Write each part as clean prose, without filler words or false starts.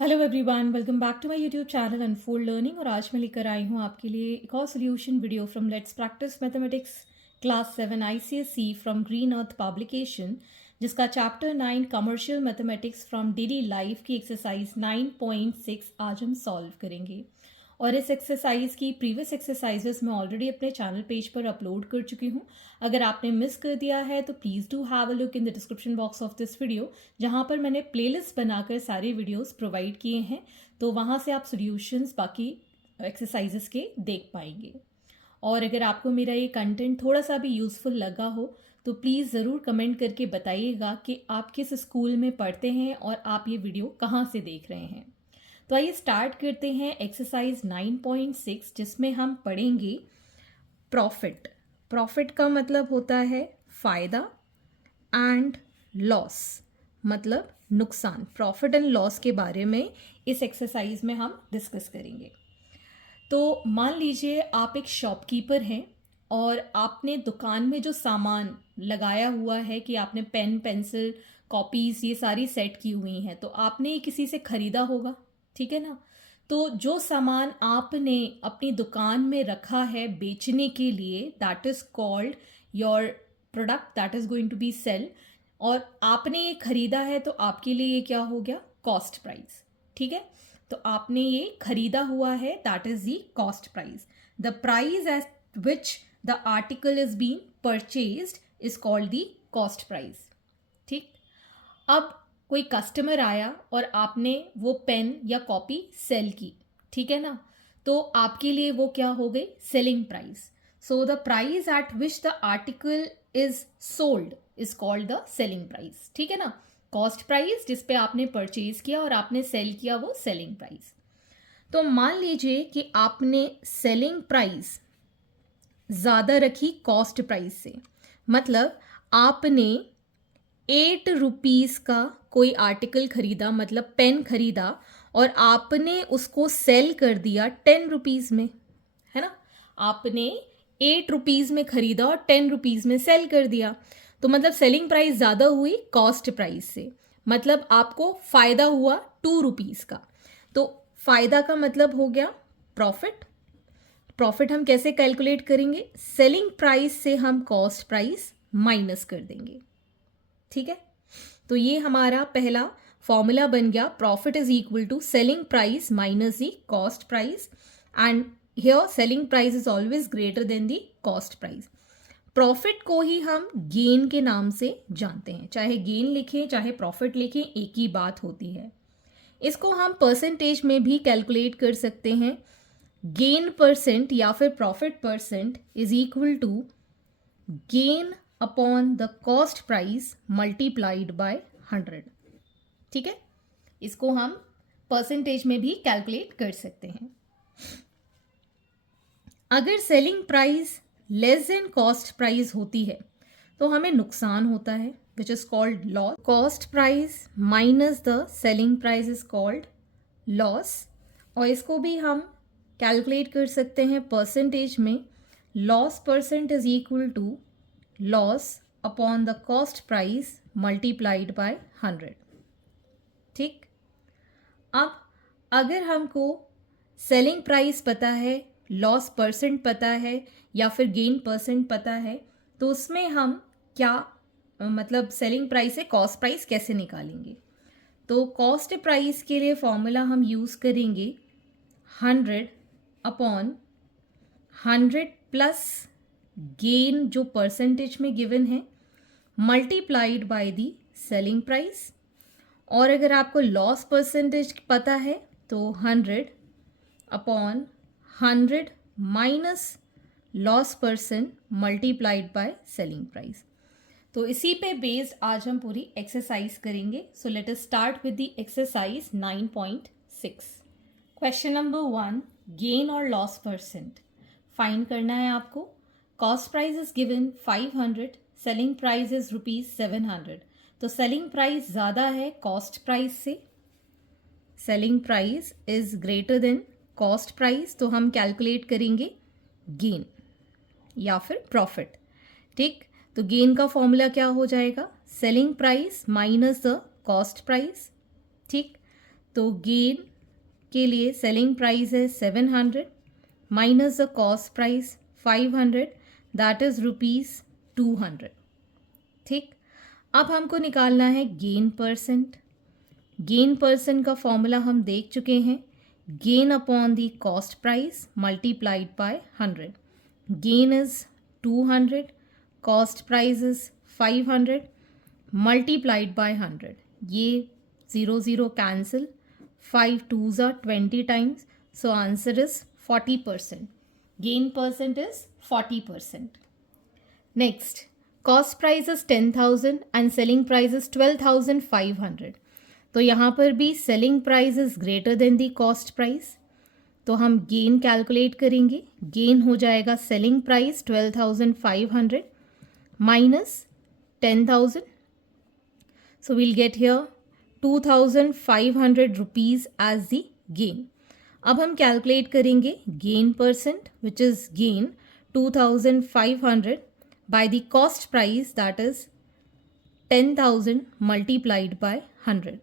Hello everyone, welcome back to my YouTube channel unfold learning. और आज मैं लेकर आई हूँ आपके लिए एक और solution video from let's practice mathematics class 7 ICSE from Green Earth publication, जिसका chapter 9 commercial mathematics from daily life की एक्सरसाइज 9.6 आज हम सॉल्व करेंगे। और इस एक्सरसाइज की प्रीवियस एक्सरसाइजेस मैं ऑलरेडी अपने चैनल पेज पर अपलोड कर चुकी हूँ। अगर आपने मिस कर दिया है तो please do have a look in the description box of this video, जहाँ पर मैंने प्लेलिस्ट बनाकर सारे वीडियोस प्रोवाइड किए हैं। तो वहाँ से आप सॉल्यूशंस बाकी एक्सरसाइजेस के देख पाएंगे। और अगर आपको मेरा ये कंटेंट थोड़ा सा भी यूज़फुल लगा हो तो प्लीज़ ज़रूर कमेंट करके बताइएगा कि आप किस स्कूल में पढ़ते हैं और आप ये वीडियो कहाँ से देख रहे हैं। तो आइए स्टार्ट करते हैं एक्सरसाइज 9.6, जिसमें हम पढ़ेंगे प्रॉफिट। प्रॉफिट का मतलब होता है फ़ायदा एंड लॉस, मतलब नुकसान। प्रॉफिट एंड लॉस के बारे में इस एक्सरसाइज में हम डिस्कस करेंगे। तो मान लीजिए आप एक शॉपकीपर हैं और आपने दुकान में जो सामान लगाया हुआ है कि आपने पेन, पेंसिल, कॉपीज़ ये सारी सेट की हुई हैं, तो आपने किसी से ख़रीदा होगा, ठीक है ना। तो जो सामान आपने अपनी दुकान में रखा है बेचने के लिए, that is called your product that is going to be sale. और आपने ये खरीदा है तो आपके लिए ये क्या हो गया, कॉस्ट प्राइस, ठीक है। तो आपने ये खरीदा हुआ है, that is the cost price. The price at which the article is being purchased is called the cost price, ठीक। अब कोई कस्टमर आया और आपने वो पेन या कॉपी सेल की, ठीक है ना। तो आपके लिए वो क्या हो गई, selling price. So the price at which the article is sold is called the selling price, ठीक है ना। कॉस्ट प्राइस जिस पे आपने परचेज किया और आपने सेल किया वो सेलिंग प्राइस। तो मान लीजिए कि आपने सेलिंग प्राइस ज़्यादा रखी कॉस्ट प्राइस से, मतलब आपने 8 रुपीज़ का कोई आर्टिकल खरीदा, मतलब पेन खरीदा, और आपने उसको सेल कर दिया 10 रुपीज़ में, है ना। आपने 8 रुपीज़ में खरीदा और 10 रुपीज़ में सेल कर दिया, तो मतलब सेलिंग प्राइस ज़्यादा हुई कॉस्ट प्राइस से, मतलब आपको फ़ायदा हुआ 2 रुपीज़ का। तो फ़ायदा का मतलब हो गया प्रॉफिट। प्रॉफिट हम कैसे कैलकुलेट करेंगे, सेलिंग प्राइस से हम कॉस्ट प्राइस माइनस कर देंगे, ठीक है। तो ये हमारा पहला फॉर्मूला बन गया, profit is equal to selling price minus the cost price, and here selling price is always greater than the cost price. Profit को ही हम गेन के नाम से जानते हैं, चाहे गेन लिखें चाहे प्रॉफिट लिखें एक ही बात होती है। इसको हम परसेंटेज में भी कैलकुलेट कर सकते हैं। गेन परसेंट या फिर profit percent is equal to gain upon the cost price multiplied by 100, ठीक है। इसको हम परसेंटेज में भी कैलकुलेट कर सकते हैं। अगर selling price less than cost price होती है तो हमें नुकसान होता है, which is called loss. Cost price minus the selling price is called loss. और इसको भी हम कैलकुलेट कर सकते हैं परसेंटेज में। Loss percent is equal to loss upon the cost price multiplied by 100, ठीक। अब अगर हमको सेलिंग प्राइस पता है, लॉस परसेंट पता है या फिर गेन परसेंट पता है, तो उसमें हम क्या मतलब सेलिंग प्राइस से कॉस्ट प्राइस कैसे निकालेंगे। तो कॉस्ट प्राइस के लिए फॉर्मूला हम यूज़ करेंगे 100 अपॉन 100 प्लस गेन जो परसेंटेज में गिवन है multiplied by the selling price. और अगर आपको लॉस परसेंटेज पता है तो 100 upon 100 minus loss percent multiplied by selling price. तो इसी पे बेस्ड आज हम पूरी एक्सरसाइज करेंगे। So let us start with the exercise 9.6। Question number 1, gain और लॉस परसेंट फाइंड करना है आपको। Cost price is given 500, selling price is ₹700। तो सेलिंग प्राइस ज़्यादा है कॉस्ट प्राइस से, selling price is greater than cost price, तो हम कैलकुलेट करेंगे गेन या फिर प्रॉफिट, ठीक। तो गेन का फॉर्मूला क्या हो जाएगा, selling price minus the cost price, ठीक। तो गेन के लिए सेलिंग प्राइस है 700 minus the cost price 500, that is ₹200। ठीक, अब हमको निकालना है गेन परसेंट। गेन परसेंट का फॉर्मूला हम देख चुके हैं, gain upon the cost price multiplied by 100। Gain is 200, cost price is 500 multiplied by 100। ये 0 cancel, 5 2s are 20 times, so answer is 40%. Gain percent is 40%. Next, cost price is 10,000 and selling price is 12,500. तो यहाँ पर भी selling price is greater than the cost price, तो हम gain calculate करेंगे। gain हो जाएगा selling price 12,500 minus 10,000, so we'll get here 2,500 rupees as the gain। अब हम कैलकुलेट करेंगे gain percent which is gain 2,500 by the cost price that is 10,000 multiplied by 100।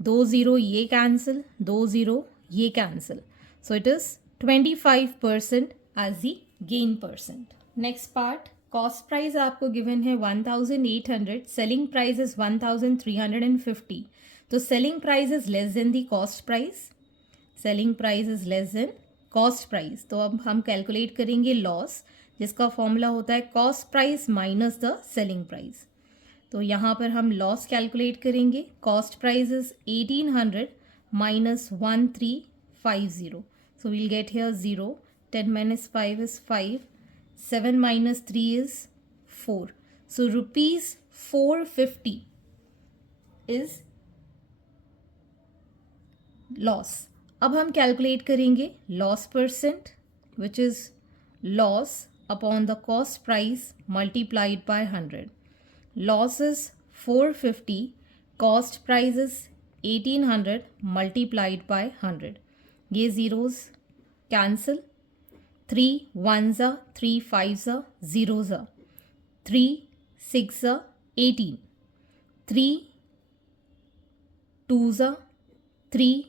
2 0 ये cancel, 2 0 ये cancel, so it is 25% as the gain percent. Next part, cost price आपको given है 1,800, selling price is 1,350, तो selling price is less than the cost price, selling price is less than cost price. तो अब हम calculate करेंगे loss, जिसका formula होता है cost price minus the selling price. तो यहाँ पर हम लॉस कैलकुलेट करेंगे, cost price is 1,800 minus 1,350, so we'll get here 0, 10 minus 5 is 5, 7 minus 3 is 4, so ₹450 is loss. अब हम कैलकुलेट करेंगे loss percent which is loss upon the cost price multiplied by 100। Loss is 450, cost price is 1,800 multiplied by 100। ये zeros cancel, 3 1s are 3 5s are 0s are 3 6 are 18, 3 2s are 3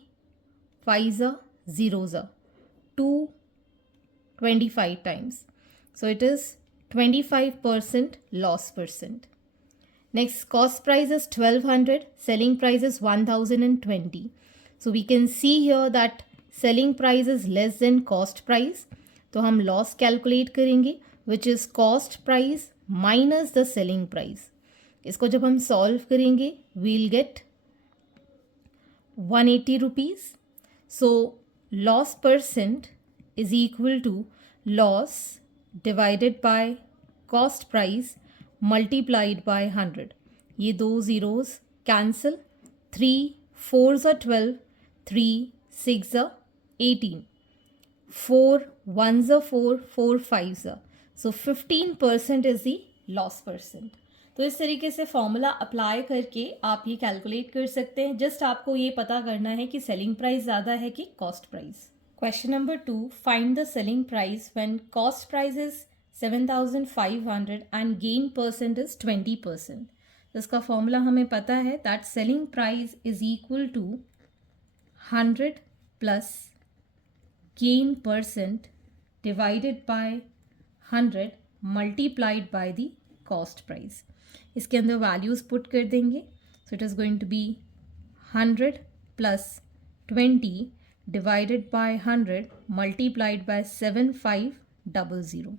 5s are 0s are 25 times, so it is 25% loss percent. Next, cost price is 1,200, selling price is 1,020, so we can see here that selling price is less than cost price, तो हम loss calculate करेंगे which is cost price minus the selling price। इसको जब हम solve करेंगे we'll get 180 rupees। So loss percent is equal to loss divided by cost price multiplied by 100। ये दो zeros cancel, 3 4s are 12, 3 6 are 18, 4 1s are 4, 4 5s are, so 15% is the loss percent। तो इस तरीके से formula apply करके आप ये calculate कर सकते हैं। जस्ट आपको ये पता करना है कि सेलिंग प्राइस ज़्यादा है कि cost price. Question number 2, find the selling price when cost price is 7,500 and gain percent is 20%। इसका फॉर्मूला हमें पता है that selling price is equal to 100 plus gain percent divided by 100 multiplied by the cost price. इसके अंदर values put कर देंगे, so it is going to be 100 plus 20 divided by 100 multiplied by 7500।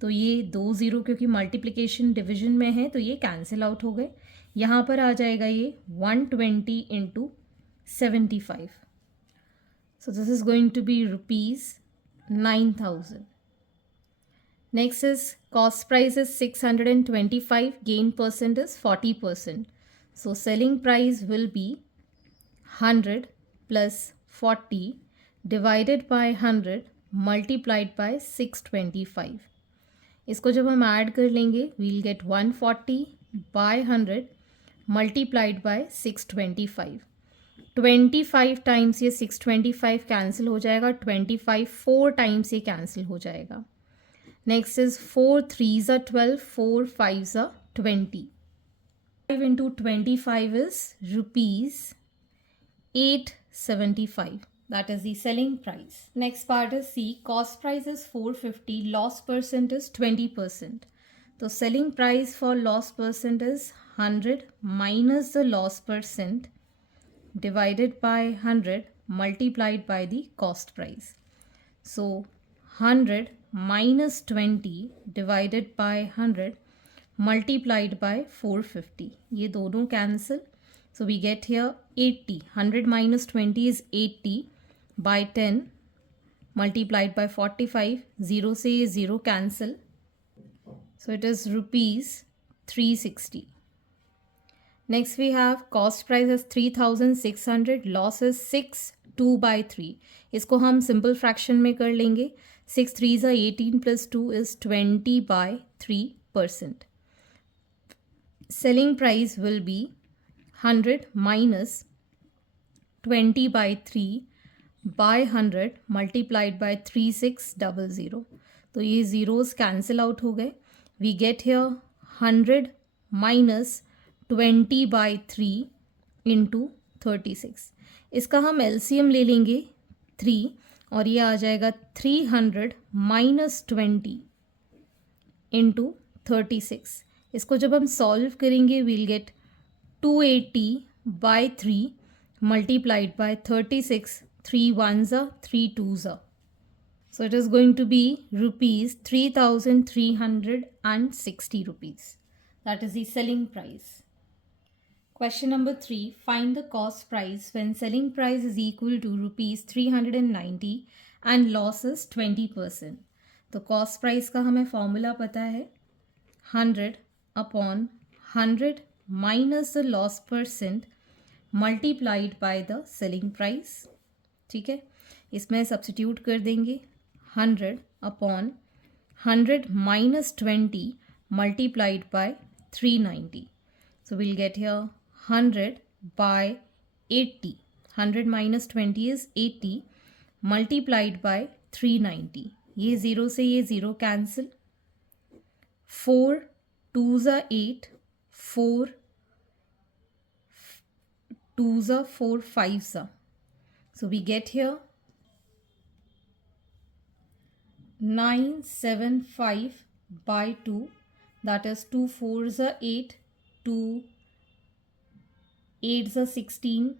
तो ये 2 0 क्योंकि मल्टीप्लिकेशन डिवीजन में है तो ये कैंसिल आउट हो गए। यहाँ पर आ जाएगा ये 120 into 75, so this is going to be ₹9,000। Next is cost price is 625, gain percent is 40%. So selling price will be 100 plus 40 divided by 100 multiplied by 625. इसको जब हम ऐड कर लेंगे we'll get 140 by 100 multiplied by 625. 25 times ये 625 cancel हो जाएगा, 25 4 times ये cancel हो जाएगा। Next is 4 3s are 12, 4 5s are 20. 5 into 25 is ₹8,000। 75. That is the selling price. Next part is C. Cost price is 450. Loss percent is 20%. So selling price for loss percent is 100 minus the loss percent divided by 100 multiplied by the cost price. So 100 minus 20 divided by 100 multiplied by 450. ये दोनों cancel. So we get here 80. 100 minus 20 is 80 by 10 multiplied by 45. 0 से 0 cancel. So it is rupees 360. Next we have cost price is 3600. Loss is 6 2 by 3. इसको हम simple fraction में कर लेंगे. 6 3s are 18 plus 2 is 20 by 3%. Selling price will be 100 minus 20 by 3 by 100 multiplied by 3600. तो ये zeros cancel out हो गए. We get here 100 minus 20 by 3 into 36. इसका हम LCM ले लेंगे 3 और ये आ जाएगा 300 minus 20 into 36. इसको जब हम सॉल्व करेंगे we'll get 280 by 3 multiplied by 36. 3 1s are 3 2s are. So it is going to be rupees 3,360 rupees. That is the selling price. Question number 3. Find the cost price when selling price is equal to rupees 390 and loss is 20%. तो cost price का हमें formula पता है 100 upon 100 minus the loss percent multiplied by the selling price. ठीक है, इसमें substitute कर देंगे 100 upon 100 minus 20 multiplied by 390. So we'll get here 100 by 80. 100 minus 20 is 80 multiplied by 390. ये 0 से ये 0 cancel. 4 2s are 8. 4 2s are 4 5s are. So we get here 975 by 2. That is 2 4s are 8. 2 8s are 16.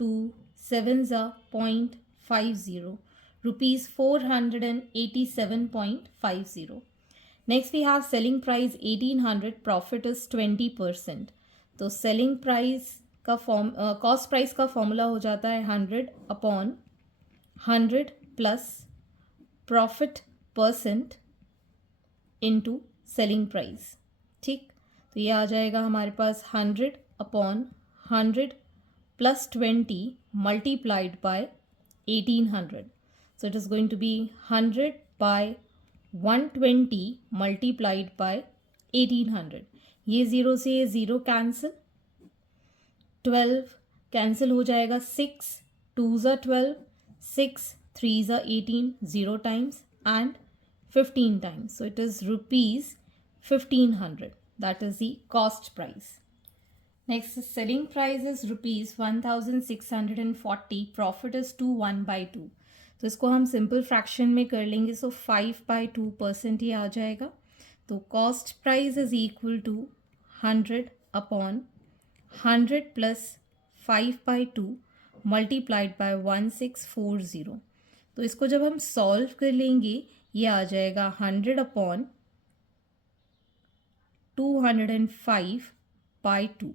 2 7s are 0.50. Rupees 487.50. Next we have selling price 1800. Profit is 20%. तो selling price का cost price का formula हो जाता है 100 upon 100 plus profit percent into selling price. ठीक, तो ये आ जाएगा हमारे पास 100 upon 100 plus 20 multiplied by 1800. So it is going to be 100 by 120 multiplied by 1800. ये 0 से ये 0 cancel. 12 cancel हो जाएगा. 6 2s are 12. 6 3s are 18. 0 times and 15 times. So it is rupees 1500. That is the cost price. Next, the selling price is rupees 1640. Profit is 1 by 2. तो इसको हम simple fraction में कर लेंगे. सो 5 by 2% ही आ जाएगा. तो cost price is equal to 100 upon 100 plus 5 by 2 multiplied by 1640. तो इसको जब हम सॉल्व कर लेंगे ये आ जाएगा 100 अपॉन 205 by 2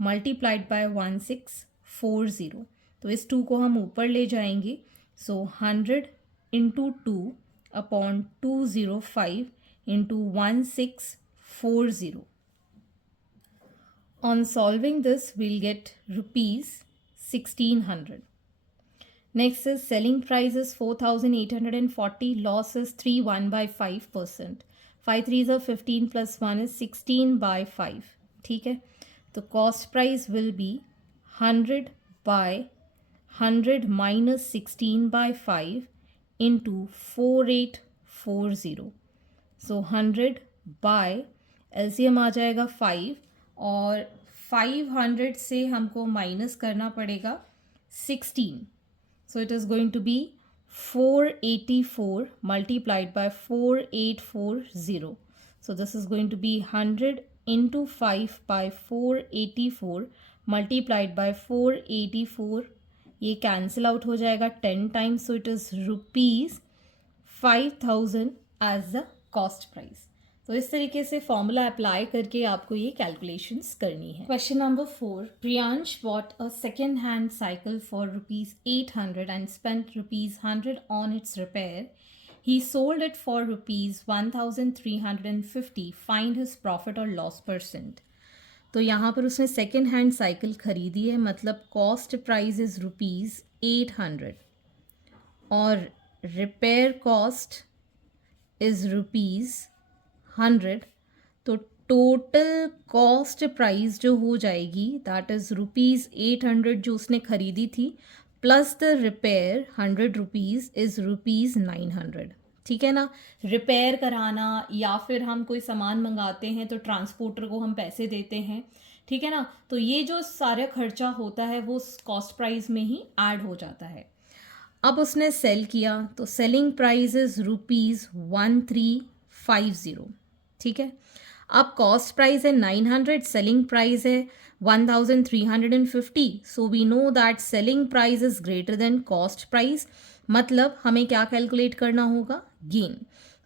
मल्टीप्लाइड बाय 1640. तो इस 2 को हम ऊपर ले जाएंगे. So 100 into 2 upon 205 into 1640. On solving this, we'll get rupees 1600. Next is selling price is 4840. Loss is 31 by 5%. 5 3s are 15 plus 1 is 16 by 5. ठीक है, तो cost price will be 100 by 100 minus 16 by 5 into 4840. So 100 by LCM आ जाएगा 5 और 500 से हमको minus करना पड़ेगा 16. So it is going to be 484 multiplied by 4840. So this is going to be 100 into 5 by 484 multiplied by 484. ये कैंसिल आउट हो जाएगा 10 times. So it is ₹5000 as the cost price. तो इस तरीके से फॉर्मूला अप्लाई करके आपको ये कैलकुलेशंस करनी है. Question number 4. Priyansh bought a second hand cycle for ₹800 and spent ₹100 on it's repair. He sold it for ₹1350. Find his profit or loss %. तो यहाँ पर उसने सेकेंड हैंड साइकिल खरीदी है, मतलब कॉस्ट प्राइस इज़ ₹800 और रिपेयर कॉस्ट इज़ ₹100. तो total cost price जो हो जाएगी दैट इज़ ₹800 जो उसने खरीदी थी प्लस द रिपेयर ₹100 इज़ ₹900. ठीक है ना. रिपेयर कराना या फिर हम कोई सामान मंगाते हैं तो ट्रांसपोर्टर को हम पैसे देते हैं. ठीक है ना. तो ये जो सारा खर्चा होता है वो कॉस्ट प्राइस में ही ऐड हो जाता है. अब उसने सेल किया तो सेलिंग प्राइस इज़ ₹1350. ठीक है. अब कॉस्ट प्राइस है 900, सेलिंग प्राइस है 1350. So we know that selling price is greater than cost price. मतलब हमें क्या कैलकुलेट करना होगा? Gain.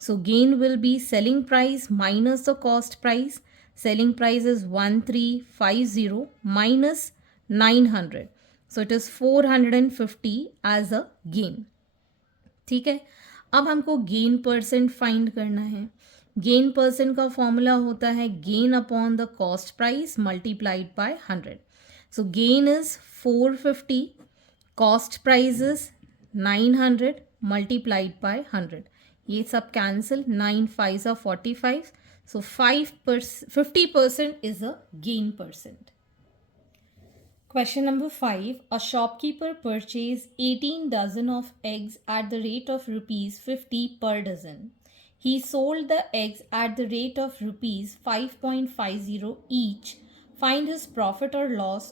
So gain will be selling price minus the cost price. Selling price is 1350 minus 900. So it is 450 as a gain. ठीक है. अब हमको gain percent find करना है. गेन परसेंट का फॉर्मूला होता है gain upon the cost price multiplied by 100. So gain is 450, cost price is 900 multiplied by 100. ये सब cancel, 9 5 45. So 50% is a gain percent. Question number 5. A shopkeeper purchased 18 dozen of eggs at the rate of ₹50 per dozen. He sold the eggs at the rate of ₹5.50 each. Find his profit or loss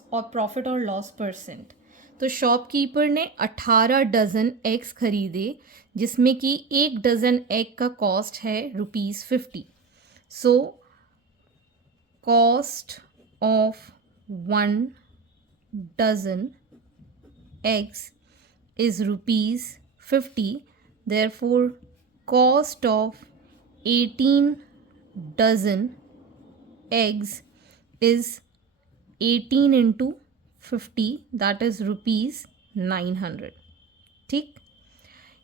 %. तो shopkeeper ने 18 dozen eggs खरीदे जिसमें कि एक dozen egg का cost है ₹50. So cost of 1 dozen eggs is ₹50. Therefore cost of 18 dozen eggs is 18 into 50, that is ₹900. ठीक.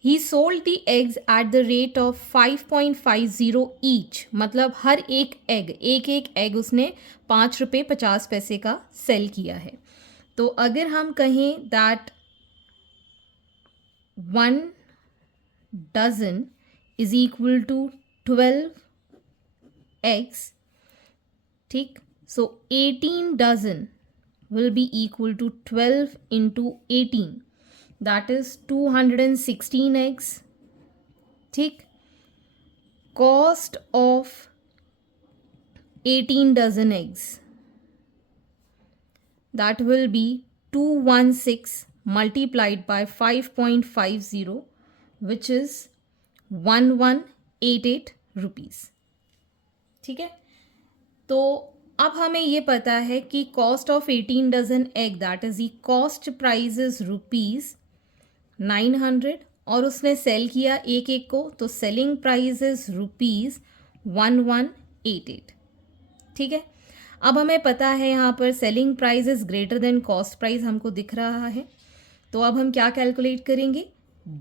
He sold the eggs at the rate of 5.50 each. मतलब हर एक एग उसने ₹5.50 का सेल किया है. तो अगर हम कहें that 1 dozen is equal to 12 eggs. ठीक. So 18 dozen will be equal to 12 into 18. That is 216 eggs. ठीक. Cost of 18 dozen eggs, that will be 216 multiplied by 5.50, which is 1188 rupees. ठीक है. तो अब हमें ये पता है कि cost of 18 dozen egg that is the cost price is ₹900 और उसने सेल किया एक को, तो सेलिंग प्राइस इज ₹1188. ठीक है. अब हमें पता है यहाँ पर selling price is greater than cost price हमको दिख रहा है. तो अब हम क्या कैलकुलेट करेंगे?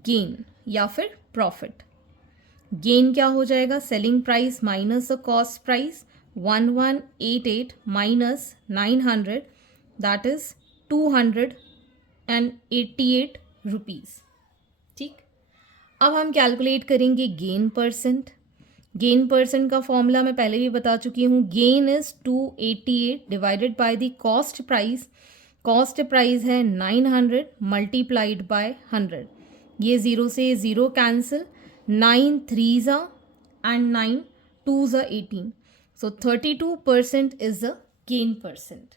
गेन या फिर प्रॉफिट. गेन क्या हो जाएगा? Selling price minus the cost price, 1188 minus 900, that is 288 rupees. ठीक. अब हम कैलकुलेट करेंगे गेन परसेंट. गेन परसेंट का फॉर्मूला मैं पहले भी बता चुकी हूँ. Gain is 288 divided by the cost price. Cost price है 900 मल्टीप्लाइड बाय 100. ये 0 से 0 cancel, 9 3s and 9 2s 18. So 32% is the gain percent.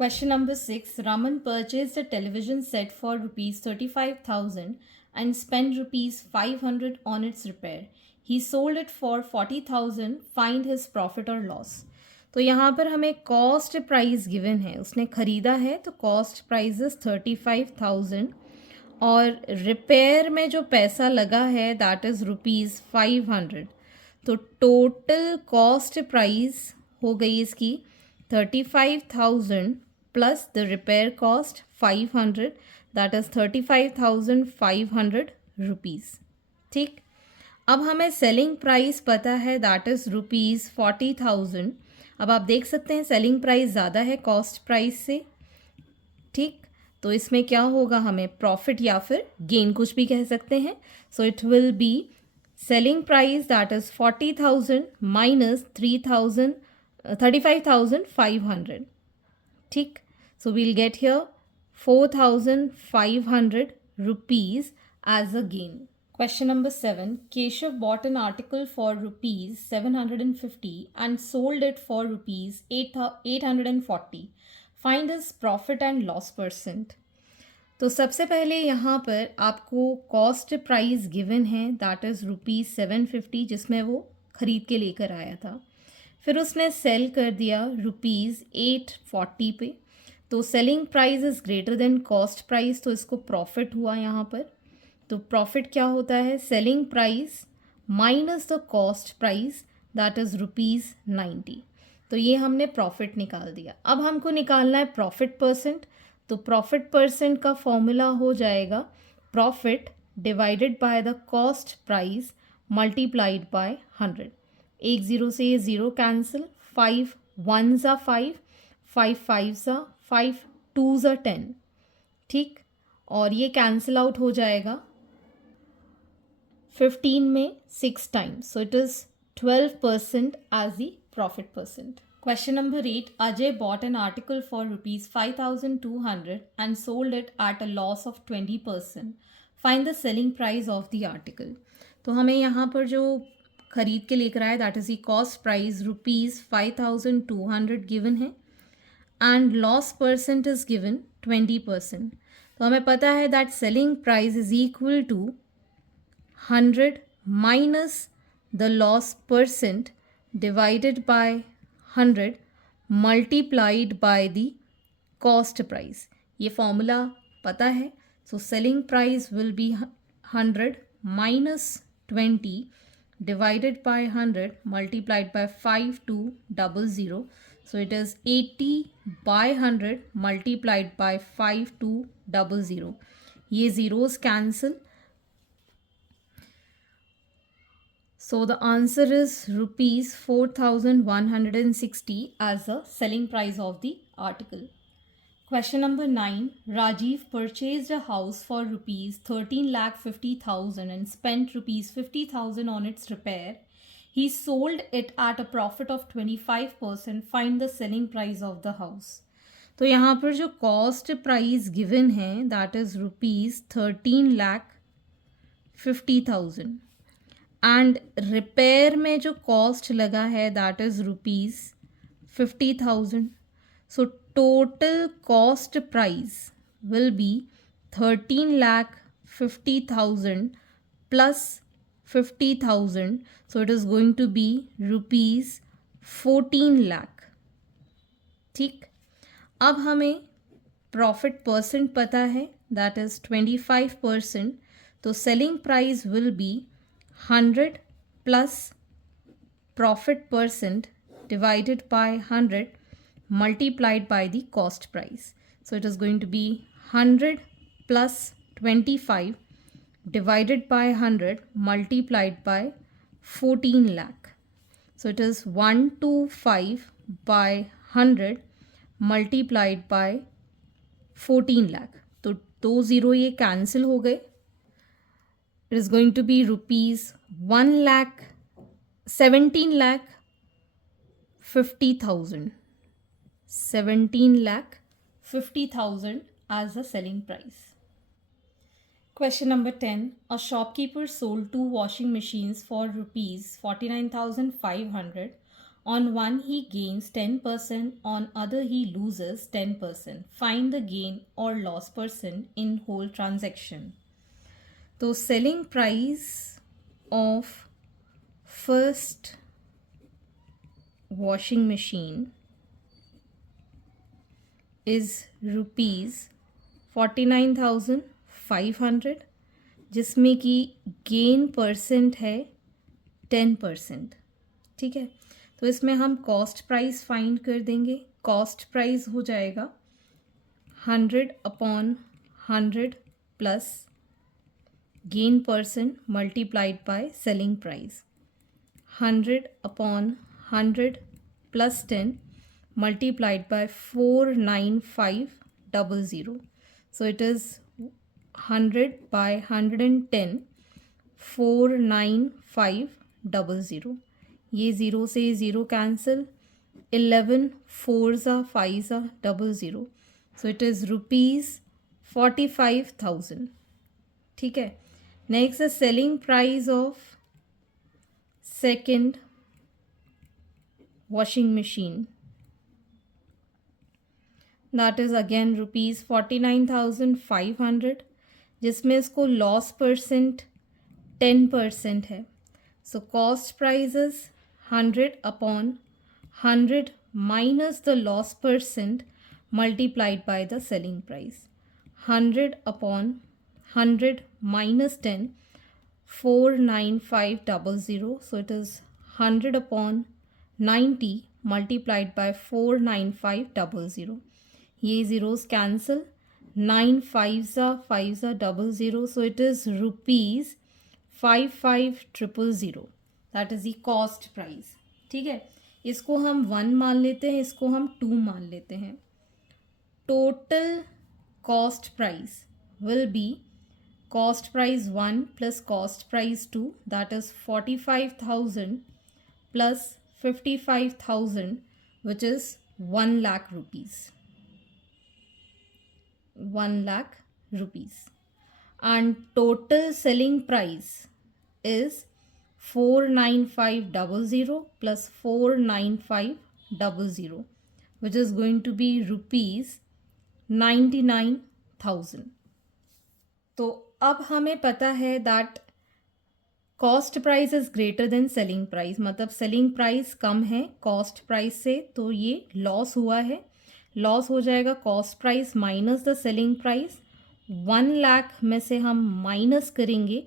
Question number 6. Raman purchased a television set for rupees 35,000 and spent rupees 500 on its repair. He sold it for 40,000. Find his profit or loss. तो यहाँ पर हमें cost price given है, उसने खरीदा है तो cost price is 35,000 और रिपेयर में जो पैसा लगा है दैट इज़ रुपीज़ 500. तो टोटल कॉस्ट प्राइस हो गई इसकी 35,000 plus the repair cost 500 that is 35,500 rupees. ठीक, अब हमें सेलिंग प्राइस पता है दैट इज़ रुपीज़ 40,000. अब आप देख सकते हैं सेलिंग प्राइस ज़्यादा है कॉस्ट प्राइस से. ठीक, तो इसमें क्या होगा, हमें प्रॉफिट या फिर गेन कुछ भी कह सकते हैं. So it will be selling price that is 40,000 minus 35,500. ठीक, so we'll get here 4,500 rupees as a gain. Question number 7. Keshav bought an article for rupees 750 and sold it for rupees 840. Find his profit and loss percent. तो सबसे पहले यहाँ पर आपको cost price given है that is rupees 750 जिसमें वो ख़रीद के लेकर आया था. फिर उसने सेल कर दिया रुपीज़ 840 पे. तो selling price is greater than cost price, तो इसको प्रॉफिट हुआ यहाँ पर. तो प्रॉफिट क्या होता है, selling price minus the cost price that is rupees 90. तो ये हमने प्रॉफिट निकाल दिया. अब हमको निकालना है प्रॉफिट परसेंट. तो प्रॉफिट परसेंट का फॉर्मूला हो जाएगा profit divided by the cost price multiplied by 100. एक ज़ीरो से ये zero cancel, 5 1s are 5, 5 5s are 5 2s are 10. ठीक, और ये कैंसिल आउट हो जाएगा 15 में 6 times. So it is 12% as the profit percent. Question number 8. Ajay bought an article for rupees 5,200 and sold it at a loss of 20%. Find the selling price of the article. तो हमें यहाँ पर जो खरीद के लेकर आए that is the cost price rupees 5,200 given है and loss percent is given 20%. तो हमें पता है that selling price is equal to 100 minus the loss percent divided by 100 multiplied by the cost price. ये फॉर्मूला पता है. So selling price will be 100 minus 20 divided by 100 multiplied by 5200. So it is 80 by 100 multiplied by 5200. ये zeros cancel. So the answer is rupees 4,160 as the selling price of the article. Question number 9. Rajiv purchased a house for rupees 13,50,000 and spent rupees 50,000 on its repair. He sold it at a profit of 25%. Find the selling price of the house. तो यहाँ पर जो cost price given है that is rupees 13,50,000 and repair में जो cost लगा है that is rupees 50,000. So total cost price will be 13,50,000 plus 50,000. So it is going to be rupees 14 lakh. ठीक, अब हमें प्रॉफिट परसेंट पता है दैट इज़ 25%. तो selling price will be 100 plus profit percent divided by 100 multiplied by the cost price. So it is going to be 100 plus 25 divided by 100 multiplied by 14 lakh. So it is 125 by 100 multiplied by 14 lakh. तो 2 0 ये cancel हो गए. It is going to be rupees 1 lakh 17 lakh 50,000. 17,50,000 as the selling price. Question number 10. A shopkeeper sold 2 washing machines for rupees 49,500 On one he gains 10%, on other he loses 10%. Find the gain or loss percent in whole transaction. तो selling price of first washing machine is rupees 49,500, जिसमें कि gain percent है 10%. ठीक है, तो इसमें हम cost price find कर देंगे. कॉस्ट प्राइस हो जाएगा 100/100 plus gain percent multiplied by selling price. 100/100 plus 10 multiplied by 49500. So it is 100 by 110, 49500. ये ज़ीरो से zero cancel. 11 4s are 5s are 00. So it is rupees 45,000. ठीक है. Next the selling price of second washing machine, that is again rupees 49,500, जिसमें इसको loss percent 10% है. So cost price is 100/100 minus the loss percent multiplied by the selling price. 100/100 minus 10, 49500. So it is 100/90 multiplied by 49500. ये zeros cancel. 9 5s are 5s are 00. So it is rupees 55,000. That is the cost price. ठीक है, इसको हम 1 मान लेते हैं, इसको हम 2 मान लेते हैं. Total cost price will be cost price 1 plus cost price 2, that is 45,000 plus 55,000, which is 1 lakh rupees. 1 lakh rupees. And total selling price is 49500 plus 49500, which is going to be rupees 99,000. तो अब हमें पता है that cost price is greater then selling price, मतलब selling price कम है cost price से, तो ये लॉस हुआ है. लॉस हो जाएगा cost price minus the selling price. 1 lakh में से हम माइनस करेंगे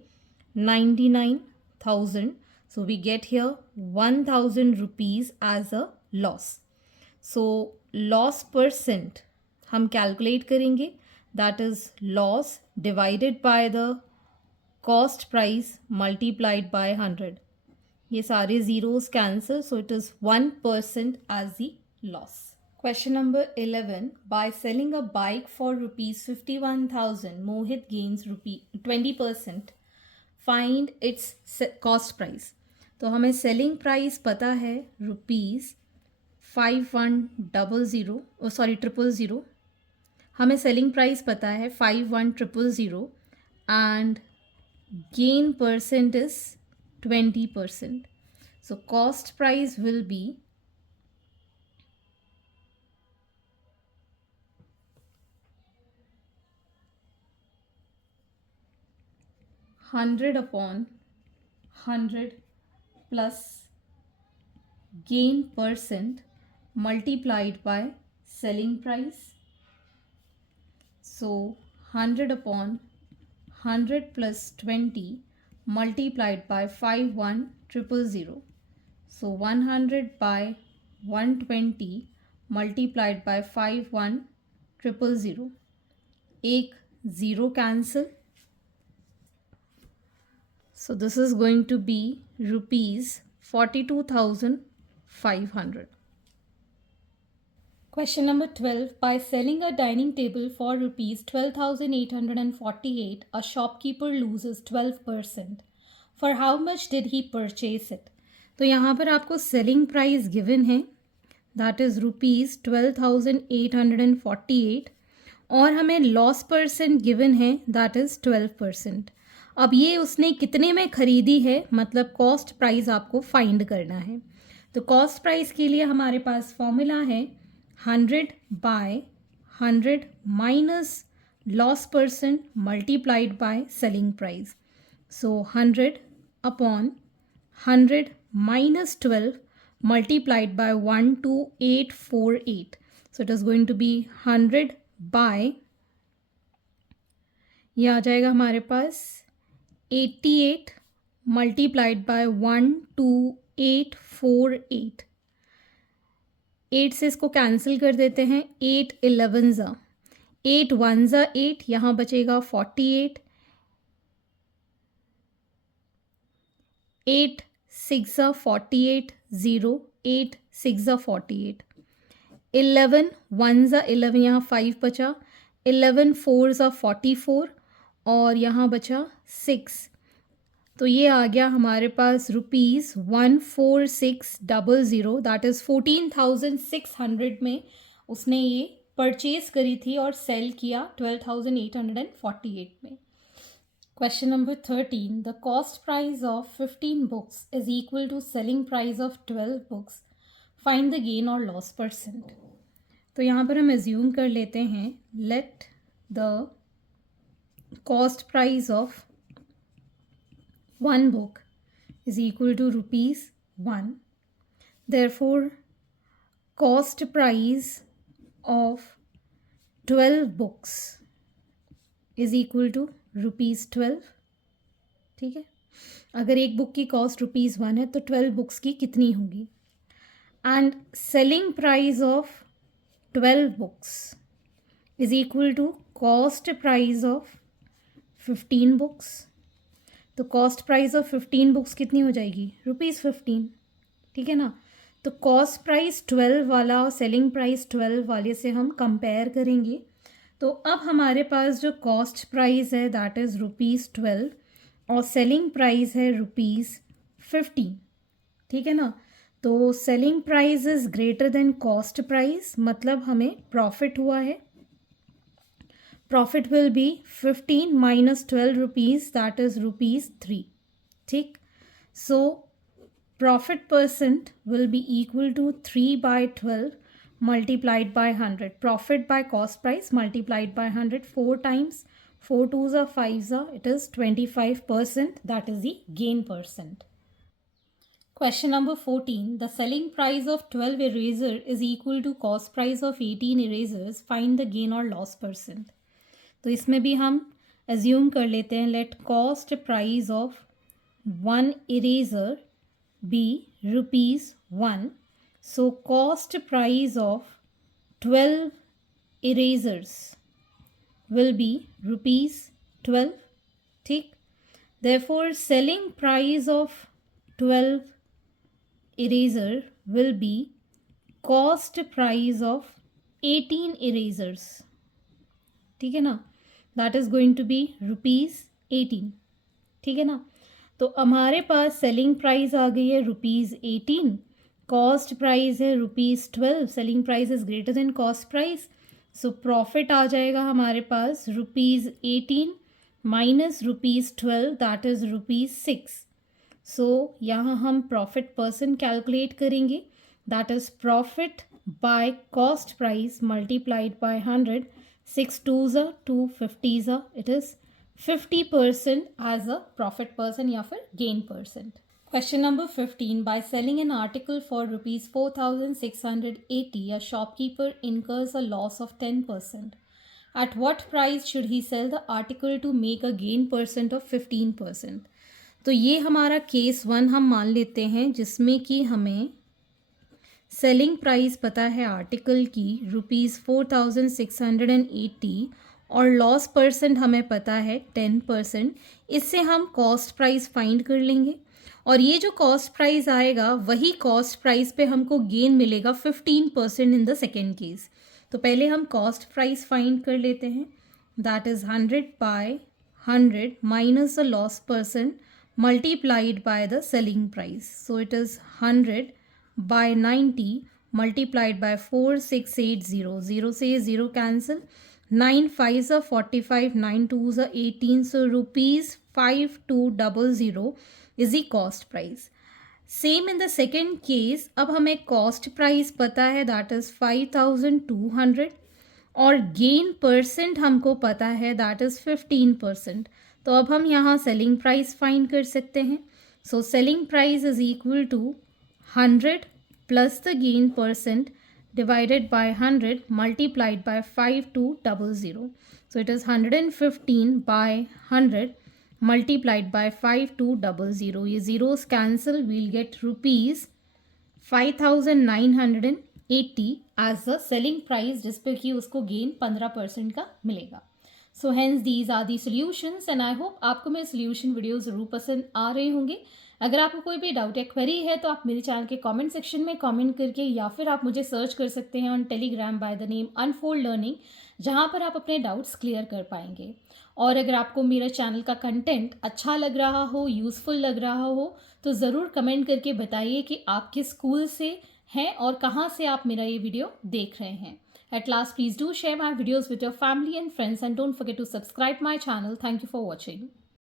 99,000. So we get here 1,000 rupees as a loss. So loss percent हम कैलकुलेट करेंगे, that is loss divided by the cost price multiplied by 100. ये सारे zeros cancel, so it is 1% as the loss. Question number 11. By selling a bike for rupees 51,000, Mohit gains 20%. Find its cost price. तो हमें selling price पता है rupees 51,000, हमें selling price पता है 51,000 and gain percent is 20%. So cost price will B 100/100 plus gain percent multiplied by selling price. So 100/100 plus 20 multiplied by 51,000. So 100/120 multiplied by 51,000. एक zero cancel. So this is going to be rupees 42,500. Question number 12. By selling a dining table for rupees 12,848, a shopkeeper loses 12%. For how much did he purchase it? तो यहाँ पर आपको selling price given है, that is rupees 12,848, और हमें loss percent given है, that is 12%. अब ये उसने कितने में खरीदी है, मतलब cost price आपको find करना है. तो कॉस्ट प्राइस के लिए हमारे पास फॉर्मूला है 100/100 minus loss percent multiplied by selling price. So 100/100 minus 12 multiplied by 12848. So it is going to be 100 by, ये आ जाएगा हमारे पास 88 multiplied by 12848. 8 से इसको कैंसिल कर देते हैं. 8 11 ज़ा 8 1 ज़ा 8, यहाँ बचेगा 48. 8 6 ज़ा 48 0, 8 6 ज़ा 48. 11 1 ज़ा 11, यहाँ 5 बचा. 11 4 ज़ा 44 और यहाँ बचा 6. तो ये आ गया हमारे पास ₹14600. दैट इज़ 14,600 में उसने ये परचेज करी थी और सेल किया 12,848 में. Question number 13. The cost price of 15 books is equal to selling price of 12 books. Find the gain or loss percent. तो यहाँ पर हम assume कर लेते हैं let the cost price of one book is equal to ₹1. Therefore, cost price of 12 books is equal to ₹12. ठीक है, अगर एक बुक की कॉस्ट ₹1 है तो 12 बुक्स की कितनी होगी. And selling price of 12 books is equal to cost price of 15 books. तो कॉस्ट प्राइस ऑफ 15 बुक्स कितनी हो जाएगी, ₹15. ठीक है ना. तो कॉस्ट प्राइस 12 वाला और सेलिंग प्राइस 12 वाले से हम कंपेयर करेंगे. तो अब हमारे पास जो कॉस्ट प्राइस है दैट इज़ ₹12 और सेलिंग प्राइस है ₹15. ठीक है ना. तो selling price is greater than cost price, मतलब हमें प्रॉफिट हुआ है. Profit will be 15 minus 12 rupees, that is ₹3. ठीक. So profit percent will be equal to 3/12 multiplied by 100. Profit by cost price multiplied by 100 4 times. 4 2s are 5s are, it is 25%. That is the gain percent. Question number 14. The selling price of 12 eraser is equal to cost price of 18 erasers. Find the gain or loss percent. तो इसमें भी हम assume कर लेते हैं let cost price of one eraser be ₹1. So cost price of 12 erasers will be ₹12. ठीक. Therefore selling price of 12 eraser will be cost price of 18 erasers. ठीक है ना. That is going to be ₹18. ठीक है ना. तो हमारे पास सेलिंग प्राइस आ गई है ₹18. कॉस्ट प्राइस है ₹12. Selling price is greater than cost price. So profit आ जाएगा हमारे पास ₹18 माइनस ₹12, दैट इज़ ₹6. सो यहाँ हम प्रॉफिट परसेंट कैलकुलेट करेंगे. That is profit by cost price multiplied by 100. 6 2s are 2, 50s are, it is 50% as a profit percent या फिर gain percent. Question number 15. By selling an article for ₹4,680, a shopkeeper incurs a loss of 10%. At what price should he sell the article to make a gain percent of 15%? तो ये हमारा case 1 हम मान लेते हैं जिसमें कि हमें सेलिंग प्राइस पता है आर्टिकल की ₹4,680 और लॉस परसेंट हमें पता है 10%. इससे हम कॉस्ट प्राइस फाइंड कर लेंगे और ये जो कॉस्ट प्राइस आएगा वही कॉस्ट प्राइस पे हमको गेन मिलेगा 15% इन द सेकेंड केस. तो पहले हम कॉस्ट प्राइस फाइंड कर लेते हैं. That is 100/100 minus the loss percent multiplied by the selling price. So it is 100/90 multiplied by 4680. 0 से 0 cancel. 9 5s are 45, 9 2s are 18. So ₹5200 is the cost price. Same in the second case, अब हमें cost price पता है that is 5200 और gain percent हमको पता है that is 15%। तो अब हम यहाँ सेलिंग प्राइस फाइंड कर सकते हैं। So selling price is equal to 100 plus the gain percent divided by 100 multiplied by 5200. So it is 115 by 100 multiplied by 5200. ये zeros cancel, we'll get rupees 5980 as the selling price, जिस पे कि उसको gain 15% का मिलेगा। So hence these are the solutions and I hope आपको मेरे solution video ज़रूर पसंद आ रहे होंगे। अगर आपको कोई भी डाउट या क्वेरी है तो आप मेरे चैनल के कमेंट सेक्शन में कमेंट करके या फिर आप मुझे सर्च कर सकते हैं on Telegram by the name unfold learning, जहाँ पर आप अपने डाउट्स क्लियर कर पाएंगे। और अगर आपको मेरे चैनल का कंटेंट अच्छा लग रहा हो, यूज़फुल लग रहा हो, तो ज़रूर कमेंट करके बताइए कि आप किस स्कूल से हैं और कहाँ से आप मेरा ये वीडियो देख रहे हैं। At last, please do share my videos with your family and friends and don't forget to subscribe my channel. Thank you for watching.